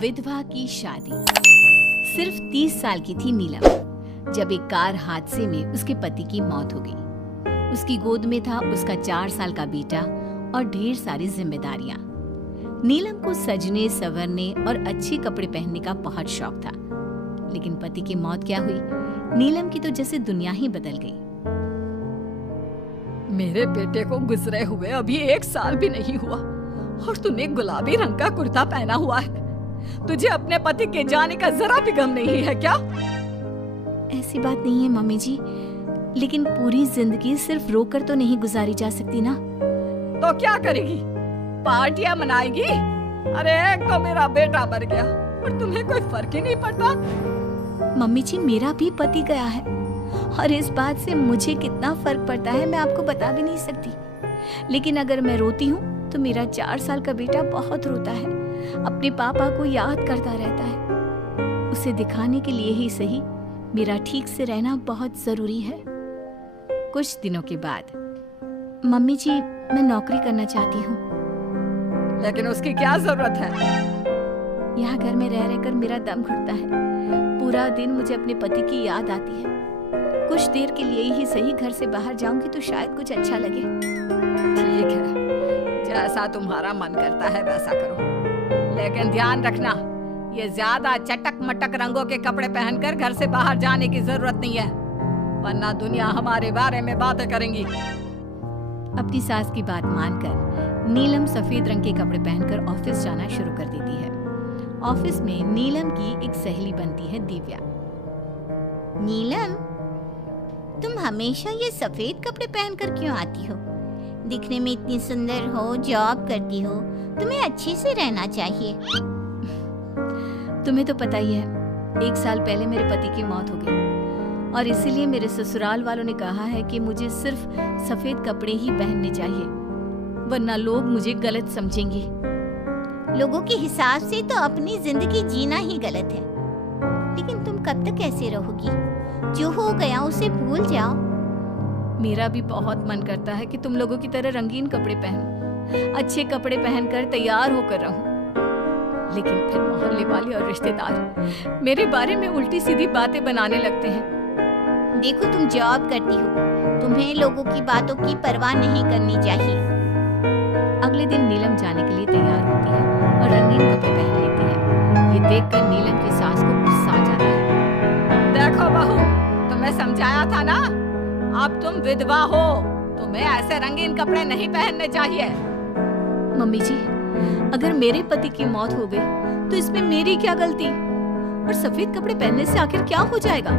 विधवा की शादी। सिर्फ 30 साल की थी नीलम जब एक कार हादसे में उसके पति की मौत हो गई। उसकी गोद में था उसका 4 साल का बेटा और ढेर सारी जिम्मेदारियां। नीलम को सजने संवरने और अच्छे कपड़े पहनने का बहुत शौक था, लेकिन पति की मौत क्या हुई, नीलम की तो जैसे दुनिया ही बदल गई। मेरे बेटे को गुजरे हुए अभी 1 साल भी नहीं हुआ और तूने गुलाबी रंग का कुर्ता पहना हुआ है। तुझे अपने पति के जाने का जरा भी गम नहीं है क्या? ऐसी बात नहीं है मम्मी जी, लेकिन पूरी जिंदगी सिर्फ रोकर तो नहीं गुजारी जा सकती ना। तो क्या करेगी? पार्टियां मनाएगी? अरे एक तो मेरा बेटा मर गया और तुम्हें कोई फर्क ही नहीं पड़ता। मम्मी जी, मेरा भी पति गया है और इस बात से मुझे कितना फर्क पड़ता है मैं आपको बता भी नहीं सकती। लेकिन अगर मैं रोती हूँ तो मेरा 4 साल का बेटा बहुत रोता है, अपने पापा को याद करता रहता है। उसे दिखाने के लिए ही सही मेरा ठीक से रहना बहुत जरूरी है। कुछ दिनों के बाद, मम्मी जी मैं नौकरी करना चाहती हूँ। लेकिन उसकी क्या जरूरत है? यहाँ घर में रह रहकर मेरा दम घुटता है। पूरा दिन मुझे अपने पति की याद आती है। कुछ देर के लिए ही सही घर से बाहर जाऊंगी तो शायद कुछ अच्छा लगे। ठीक है, जैसा तुम्हारा मन करता है वैसा करो, लेकिन ध्यान रखना ये ज्यादा चटक मटक रंगों के कपड़े पहनकर घर से बाहर जाने की जरूरत नहीं है, वरना दुनिया हमारे बारे में बातें करेंगी। अपनी सास की बात मानकर नीलम सफेद रंग के कपड़े पहनकर ऑफिस जाना शुरू कर देती है। ऑफिस में नीलम की एक सहेली बनती है दिव्या। नीलम, तुम हमेशा ये सफेद कपड़े पहनकर क्यों आती हो? दिखने में इतनी सुंदर हो, जॉब करती हो, तुम्हें अच्छे से रहना चाहिए। तुम्हें तो पता ही है, 1 साल पहले मेरे पति की मौत हो गई और इसीलिए मेरे ससुराल वालों ने कहा है कि मुझे सिर्फ सफेद कपड़े ही पहनने चाहिए, वरना लोग मुझे गलत समझेंगे। लोगों के हिसाब से तो अपनी जिंदगी जीना ही गलत है, लेकिन तुम कब तक ऐसे रहोगी? जो हो गया उसे भूल जाओ। मेरा भी बहुत मन करता है कि तुम लोगों की तरह रंगीन कपड़े पहनूं, अच्छे कपड़े पहनकर तैयार होकर रहूं, लेकिन फिर मोहल्ले वाले और रिश्तेदार मेरे बारे में उल्टी सीधी बातें बनाने लगते हैं। देखो, तुम जॉब करती हो, तुम्हें लोगों की बातों की परवाह नहीं करनी चाहिए। अगले दिन नीलम जाने के लिए तैयार होती है और रंगीन कपड़े पहन लेती है। ये देखकर नीलम की सास को गुस्सा आ जाता है। देखो बहू, तुम्हें समझाया था ना, अब तुम विधवा हो, तुम्हें ऐसे रंगीन कपड़े नहीं पहनने चाहिए। मम्मी जी, अगर मेरे पति की मौत हो गई तो इसमें मेरी क्या गलती? और सफेद कपड़े पहनने से आखिर क्या हो जाएगा?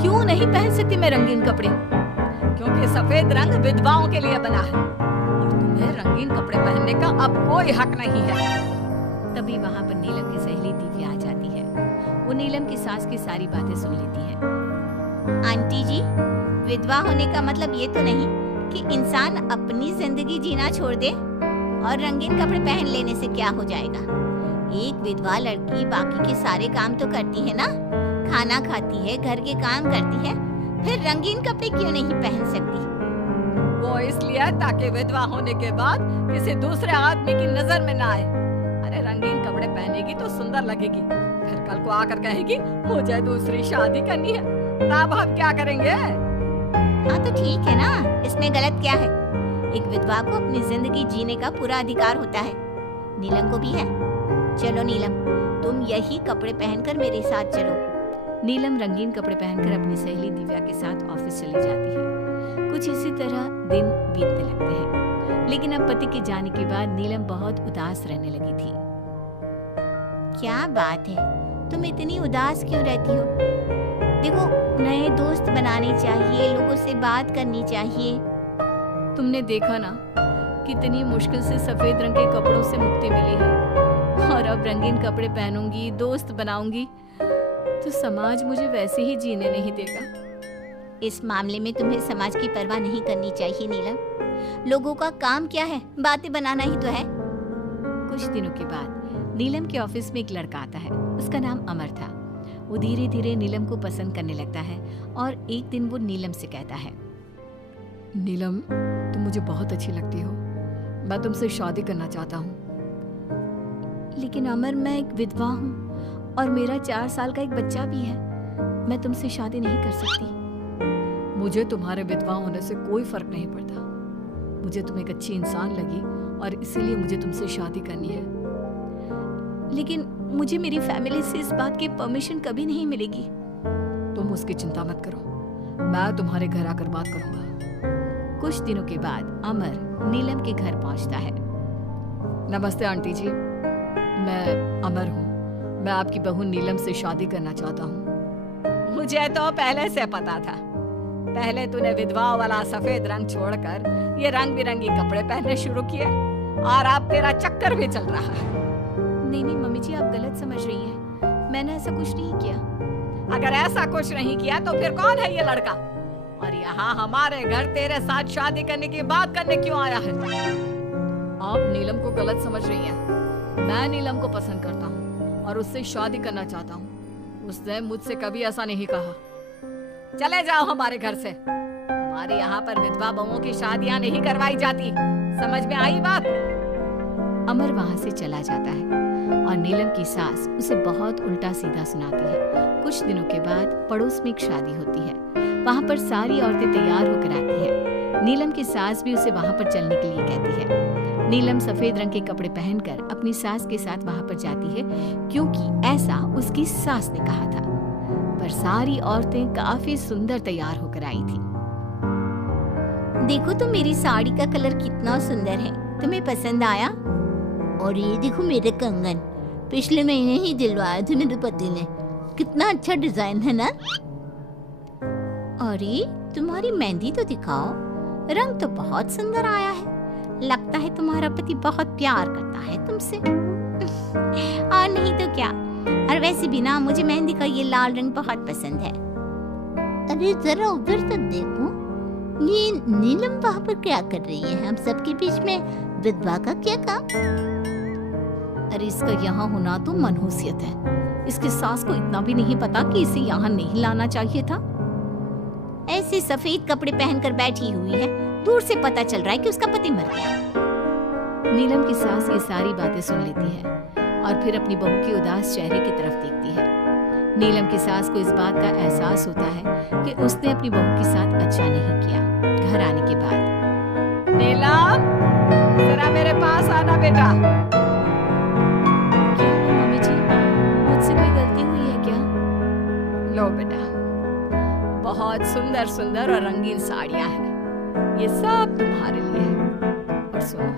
क्यों नहीं पहन सकती मैं रंगीन कपड़े? क्योंकि सफेद रंग विधवाओं के लिए बना है और तुम्हें रंगीन कपड़े पहनने का अब कोई हक नहीं है। तभी वहाँ पर नीलम की सहेली दिव्या आ जाती है। वो नीलम की सास की सारी बातें सुन लेती है। आंटी जी, विधवा होने का मतलब ये तो नहीं कि इंसान अपनी जिंदगी जीना छोड़ दे और रंगीन कपड़े पहन लेने से क्या हो जाएगा। एक विधवा लड़की बाकी के सारे काम तो करती है ना, खाना खाती है, घर के काम करती है, फिर रंगीन कपड़े क्यों नहीं पहन सकती? वो इसलिए ताकि विधवा होने के बाद किसी दूसरे आदमी की नजर में ना आए। अरे रंगीन कपड़े पहनेगी तो सुंदर लगेगी, फिर कल को आकर कहेगी मुझे दूसरी शादी करनी है, तब हम क्या करेंगे? हाँ तो ठीक है ना, इसमें गलत क्या है? एक विधवा को अपनी जिंदगी जीने का पूरा अधिकार होता है, नीलम को भी है। चलो नीलम, तुम यही कपड़े पहनकर मेरे साथ चलो। नीलम रंगीन कपड़े पहनकर अपनी सहेली दिव्या के साथ ऑफिस चली जाती है। कुछ इसी तरह दिन बीतने लगते हैं, लेकिन अब पति के जाने के बाद नीलम बहुत उदास रहने लगी थी। क्या बात है, तुम इतनी उदास क्यों रहती हो? देखो, नए दोस्त बनाने चाहिए, लोगों से बात करनी चाहिए। तुमने देखा ना, कितनी मुश्किल से सफेद रंग के कपड़ों से मुक्ति मिली है, और अब रंगीन कपड़े पहनूंगी, दोस्त बनाऊंगी तो समाज मुझे वैसे ही जीने नहीं देगा। इस मामले में तुम्हें समाज की परवाह नहीं करनी चाहिए नीलम। लोगों का काम क्या है, बातें बनाना ही तो है। कुछ दिनों के बाद नीलम के ऑफिस में एक लड़का आता है। उसका नाम अमर था। वो धीरे धीरे नीलम को पसंद करने लगता है और एक दिन वो नीलम से कहता है, नीलम, तुम मुझे बहुत अच्छी लगती हो, मैं तुमसे शादी करना चाहता हूँ। लेकिन अमर, मैं एक विधवा हूँ और मेरा 4 साल का एक बच्चा भी है। मैं तुमसे शादी नहीं कर सकती। मुझे तुम्हारे विधवा होने से कोई फर्क नहीं पड़ता। मुझे तुम एक अच्छी इंसान लगी और इसीलिए मुझे तुमसे शादी करनी है। लेकिन मुझे मेरी फैमिली से इस बात की परमिशन कभी नहीं मिलेगी। तुम उसकी चिंता मत करो, मैं तुम्हारे घर आकर बात करूंगा। कुछ दिनों के बाद अमर नीलम के घर पहुंचता है। नमस्ते आंटी जी, मैं अमर हूँ। मैं आपकी बहू नीलम से शादी करना चाहता हूँ। मुझे तो पहले से पता था। पहले तूने विधवा वाला सफेद रंग छोड़कर ये रंग बिरंगी कपड़े पहनने शुरू किए और अब तेरा चक्कर भी चल रहा है। नहीं मम्मी जी, आप गलत समझ रही हैं। मैंने ऐसा कुछ नहीं किया। अगर ऐसा कुछ नहीं किया तो फिर कौन है ये लड़का? और यहाँ हमारे घर तेरे साथ शादी करने की बात करने क्यों आया है? आप नीलम को गलत समझ रही हैं। मैं नीलम को पसंद करता हूँ और उससे शादी करना चाहता हूँ। उसने मुझसे कभी ऐसा नहीं कहा। चले जाओ हमारे घर से। हमारे यहाँ पर विधवा बहुओं की शादियाँ नहीं करवाई जाती। समझ में आई बात? अमर वहाँ से चला जाता है और नीलम की सास उसे बहुत उल्टा सीधा सुनाती है। कुछ दिनों के बाद पड़ोस में एक शादी होती है। वहाँ पर सारी औरतें तैयार होकर आती है। नीलम की सास भी उसे वहाँ पर चलने के लिए कहती है। नीलम सफेद रंग के कपड़े पहनकर अपनी सास के साथ वहाँ पर जाती है, क्योंकि ऐसा उसकी सास ने कहा था। पर सारी औरतें काफी सुंदर तैयार होकर आई थी। देखो तो मेरी साड़ी का कलर कितना सुंदर है, तुम्हें पसंद आया? और ये देखो मेरे कंगन, पिछले महीने ही दिलवाए थे मेरे पति ने। कितना अच्छा डिजाइन है ना। अरे तुम्हारी मेहंदी तो दिखाओ, रंग तो बहुत सुंदर आया है। लगता है तुम्हारा पति बहुत प्यार करता है तुमसे। और नहीं तो क्या। और वैसे भी ना, मुझे मेहंदी का ये लाल रंग बहुत पसंद है। अरे जरा उधर तो देखो, ये नीलम वहाँ पर क्या कर रही है? हम सबके बीच में विधवा का क्या काम? अरे इसका यहाँ होना तो मनहूसियत है। इसकी सास को इतना भी नहीं पता कि इसे यहाँ नहीं लाना चाहिए था। ऐसे सफेद कपड़े पहनकर बैठी हुई है, दूर से पता चल रहा है कि उसका पति मर गया। नीलम की सास ये सारी बातें सुन लेती है और फिर अपनी बहू के उदास चेहरे की तरफ देखती है। नीलम की सास को इस बात का एहसास होता है कि उसने अपनी बहू के साथ अच्छा नहीं किया। घर आने के बाद, नीलम, जरा मेरे पास आना बेटा। मम्मी जी, मुझसे कोई गलती हुई है क्या? लो बेटा, बहुत सुंदर सुंदर और रंगीन साड़ियाँ हैं। ये सब तुम्हारे लिए है। और सुनो,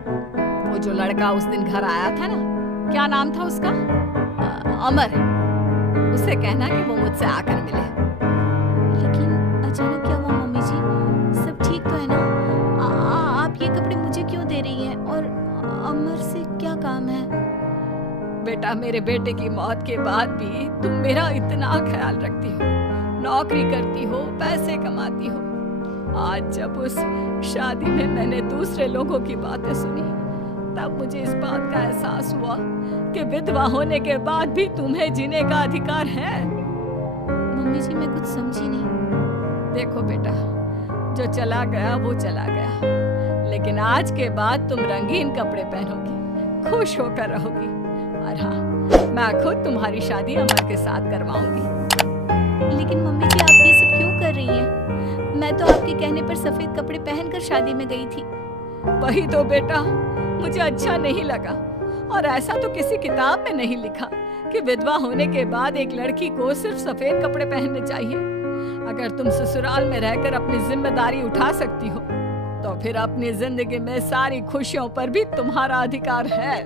वो जो लड़का उस दिन घर आया था ना, क्या नाम था उसका? अमर। उसे कहना कि वो मुझसे आकर मिले। लेकिन अचानक क्या हुआ मम्मी जी? सब ठीक तो है ना? आप ये कपड़े मुझे क्यों दे रही हैं? और अमर से क्या काम है? बेटा, मेरे बेटे की मौत के बाद भी तुम मेरा इतना ख्याल रखती हो, नौकरी करती हो, पैसे कमाती हो। आज जब उस शादी में मैंने दूसरे लोगों की बातें सुनी, तब मुझे इस बात का एहसास हुआ कि विधवा होने के बाद भी तुम्हें जीने का अधिकार है। मम्मी जी, मैं कुछ समझी नहीं। देखो बेटा, जो चला गया वो चला गया, लेकिन आज के बाद तुम रंगीन कपड़े पहनोगी, खुश होकर रहोगी। और हाँ, मैं खुद तुम्हारी शादी अमर के साथ करवाऊंगी। लेकिन मम्मी जी, आप ये सब क्यों कर रही हैं? मैं तो आपके कहने पर सफेद कपड़े पहनकर शादी में गई थी। वही तो बेटा, मुझे अच्छा नहीं लगा। और ऐसा तो किसी किताब में नहीं लिखा कि विधवा होने के बाद एक लड़की को सिर्फ सफेद कपड़े पहनने चाहिए। अगर तुम ससुराल में रहकर अपनी जिम्मेदारी उठा सकती हो, तो फिर अपनी जिंदगी में सारी खुशियों पर भी तुम्हारा अधिकार है।